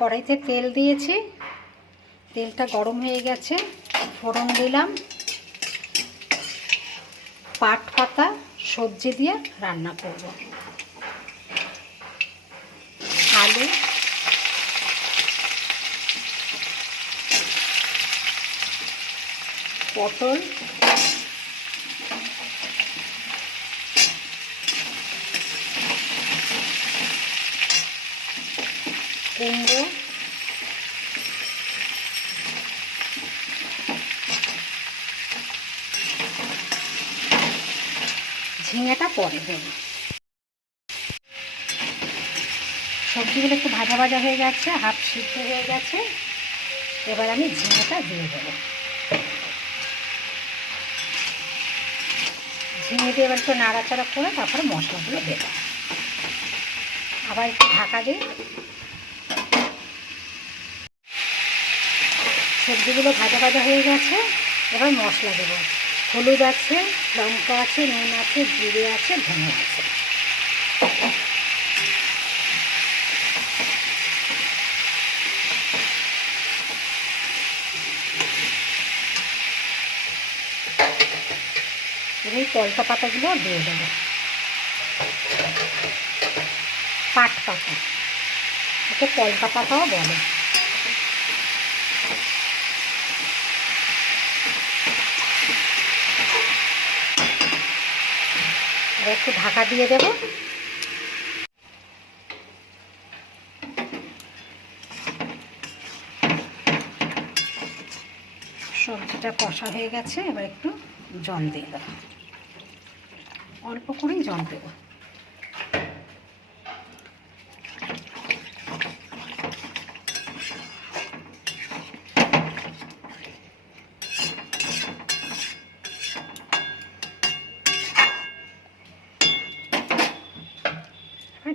কড়াইতে তেল দিয়েছি, তেলটা গরম হয়ে গেছে। ফোড়ন দিলাম, পাট পাতা সবজি দিয়ে রান্না করব। আলু, পটল, কুমড়ো, ঝিঙেটা পরে দেব। সবজিগুলো একটু ভাজা ভাজা হয়ে গেছে, হাফ সিদ্ধ হয়ে গেছে। এবার আমি ঝিঙেটা দিয়ে দেবো। ঝিঙে দিয়ে এবার একটু নাড়াচাড়া করে তারপরে মশলাগুলো দেব। আবার একটু ঢাকা দিই। সবজিগুলো ভাজা ভাজা হয়ে গেছে। এবার মশলা দেব। হলুদ আছে, লঙ্কা আছে, নুন আছে, জিরে আছে, ধনে আছে। এই কলকা পাতাগুলো দিয়ে দেবো। পাট পাতা, ওকে কলকা পাতাও বলে। একটু ঢাকা দিয়ে দেব। সবজিটা কষা হয়ে গেছে। এবার একটু জল দিয়ে দেবো, অল্প করেই জল দেবো।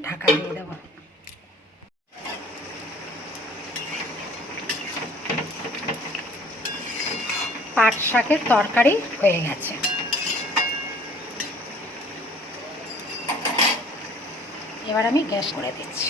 ঢাকা দিয়ে দেবো। পাট শাকের তরকারি হয়ে গেছে। এবার আমি গ্যাস করে দিচ্ছি।